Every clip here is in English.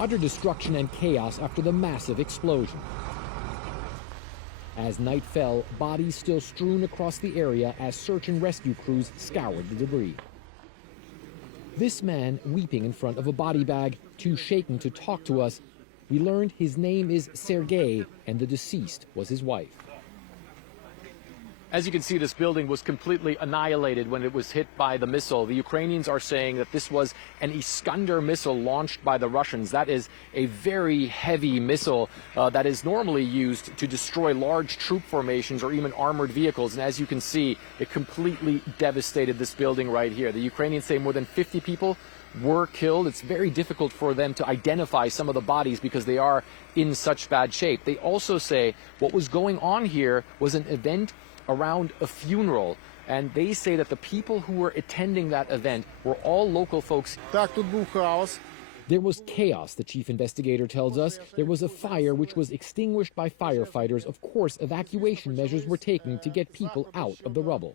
Utter destruction and chaos after the massive explosion. As night fell, bodies still strewn across the area as search and rescue crews scoured the debris. This man weeping in front of a body bag, too shaken to talk to us. We learned his name is Sergei and the deceased was his wife. As you can see, this building was completely annihilated when it was hit by the missile. The Ukrainians are saying that this was an Iskander missile launched by the Russians. That is a very heavy missile that is normally used to destroy large troop formations or even armored vehicles. And as you can see, it completely devastated this building right here. The Ukrainians say more than 50 people were killed. It's very difficult for them to identify some of the bodies because they are in such bad shape. They also say what was going on here was an event around a funeral, and they say that the people who were attending that event were all local folks. There was chaos, the chief investigator tells us. There was a fire which was extinguished by firefighters. Of course, evacuation measures were taken to get people out of the rubble.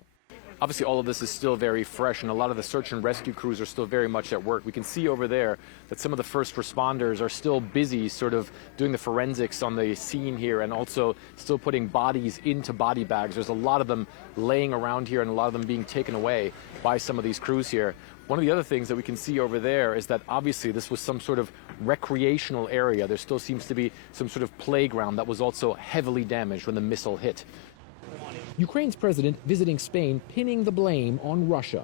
Obviously, all of this is still very fresh, and a lot of the search and rescue crews are still very much at work. We can see over there that some of the first responders are still busy sort of doing the forensics on the scene here and also still putting bodies into body bags. There's a lot of them laying around here and a lot of them being taken away by some of these crews here. One of the other things that we can see over there is that obviously this was some sort of recreational area. There still seems to be some sort of playground that was also heavily damaged when the missile hit. Ukraine's president visiting Spain, pinning the blame on Russia.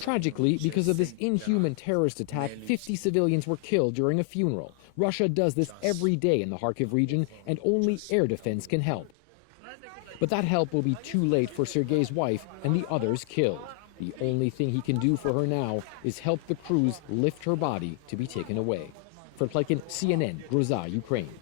Tragically, because of this inhuman terrorist attack, 50 civilians were killed during a funeral. Russia does this every day in the Kharkiv region, and only air defense can help. But that help will be too late for Sergei's wife and the others killed. The only thing he can do for her now is help the crews lift her body to be taken away. For Pleikin, CNN, Groza, Ukraine.